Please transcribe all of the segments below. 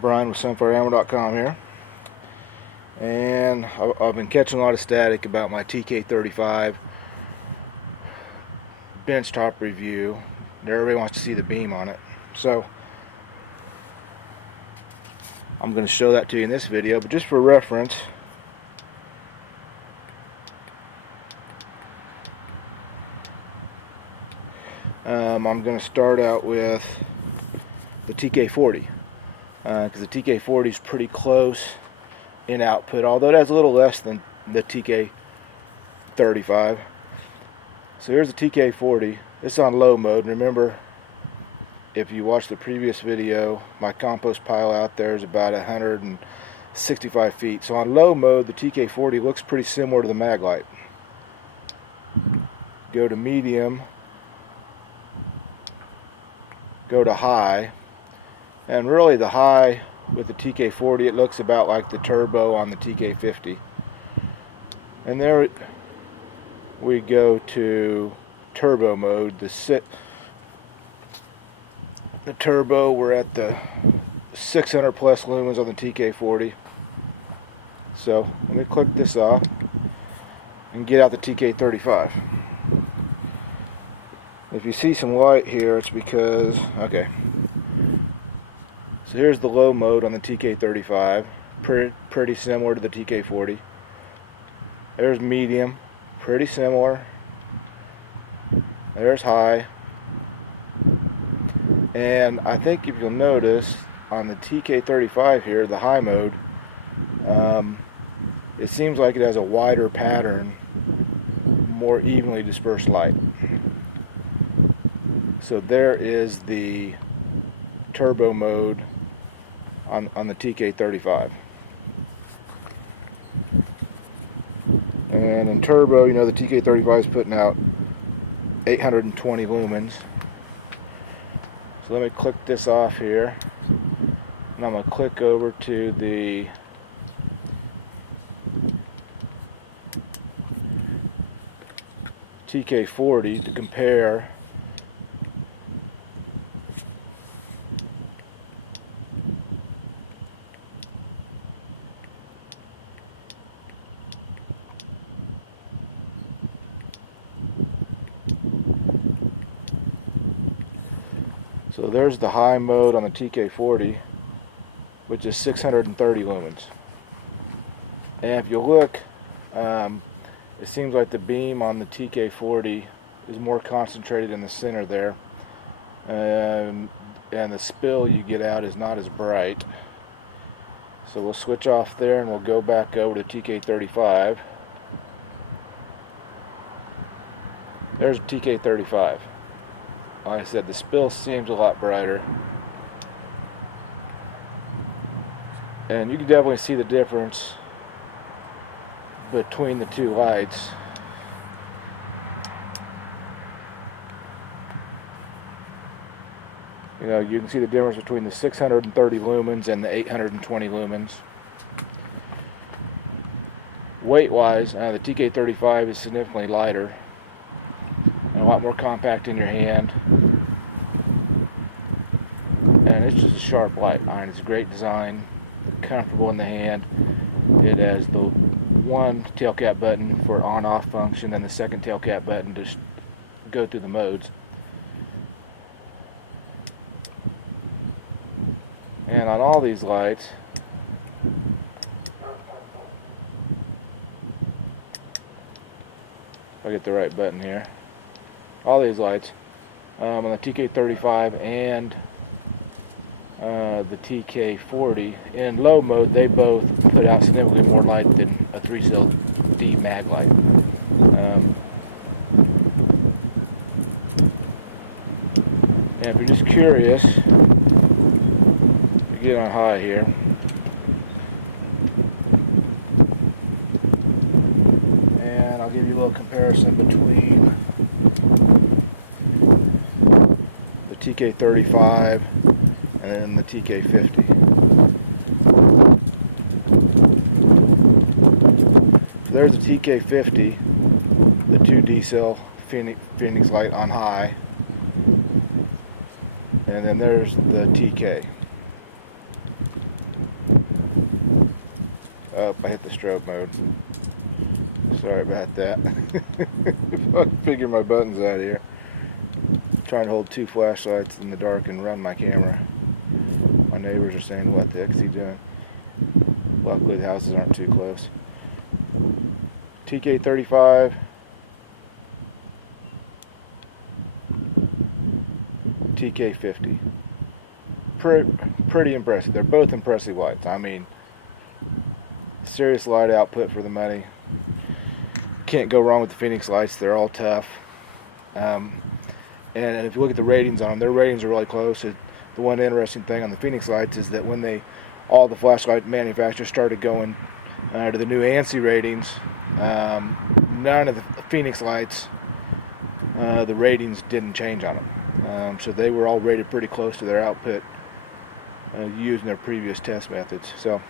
Brian with sunfireammo.com here, and I've been catching a lot of static about my TK35 benchtop review. Everybody wants to see the beam on it, so I'm going to show that to you in this video, but just for reference, I'm going to start out with the TK40 because the TK40 is pretty close in output, although it has a little less than the TK35. So here's the TK40. It's on low mode. Remember, if you watched the previous video, my compost pile out there is about 165 feet. So on low mode, the TK40 looks pretty similar to the Maglite. Go to medium, go to high, and really the high with the TK40, it looks about like the turbo on the TK50. And there we go to turbo mode. The turbo, we're at the 600 plus lumens on the TK40. So let me click this off and get out the TK35. If you see some light here, it's because, okay, so here's the low mode on the TK35, pretty similar to the TK40. There's medium, pretty similar. There's high. And I think if you'll notice on the TK35 here, the high mode, it seems like it has a wider pattern, more evenly dispersed light. So there is the turbo mode on the TK35. And in turbo, you know, the TK35 is putting out 820 lumens. So let me click this off here, and I'm going to click over to the TK40 to compare So there's the high mode on the TK40, which is 630 lumens. And if you look, it seems like the beam on the TK40 is more concentrated in the center there, and the spill you get out is not as bright. So we'll switch off there and we'll go back over to TK35. There's TK35. Like I said, the spill seems a lot brighter, and you can definitely see the difference between the two lights. You know, you can see the difference between the 630 lumens and the 820 lumens. Weight-wise, the TK35 is significantly lighter and a lot more compact in your hand, and it's just a sharp light. It's a great design, comfortable in the hand. It has the one tail cap button for on-off function, and the second tail cap button to go through the modes. And on all these lights, if I get the right button here, all these lights on the TK35 and the TK40 in low mode, they both put out significantly more light than a 3-cell D mag light. And if you're just curious, you get on high here, and I'll give you a little comparison between the TK35 and then the TK50. So there's the TK50, the 2D cell Fenix light on high, and then there's the TK. Oh, I hit the strobe mode. Sorry about that. If I can figure my buttons out here. I'm trying to hold 2 flashlights in the dark and run my camera. My neighbors are saying, what the heck is he doing? Luckily the houses aren't too close. TK35. TK40. Pretty impressive. They're both impressive lights. I mean, serious light output for the money. Can't go wrong with the Fenix lights. They're all tough. And if you look at the ratings on them, their ratings are really close. The one interesting thing on the Fenix lights is that when all the flashlight manufacturers started going to the new ANSI ratings, none of the Fenix lights, the ratings didn't change on them. So they were all rated pretty close to their output using their previous test methods. So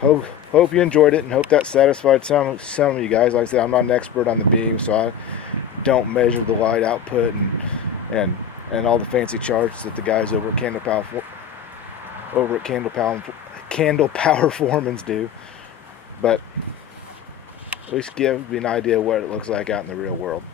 hope you enjoyed it, and hope that satisfied some of you guys. Like I said, I'm not an expert on the beam, so I don't measure the light output and all the fancy charts that the guys over at Candle Power Foremans do. But at least give me an idea of what it looks like out in the real world.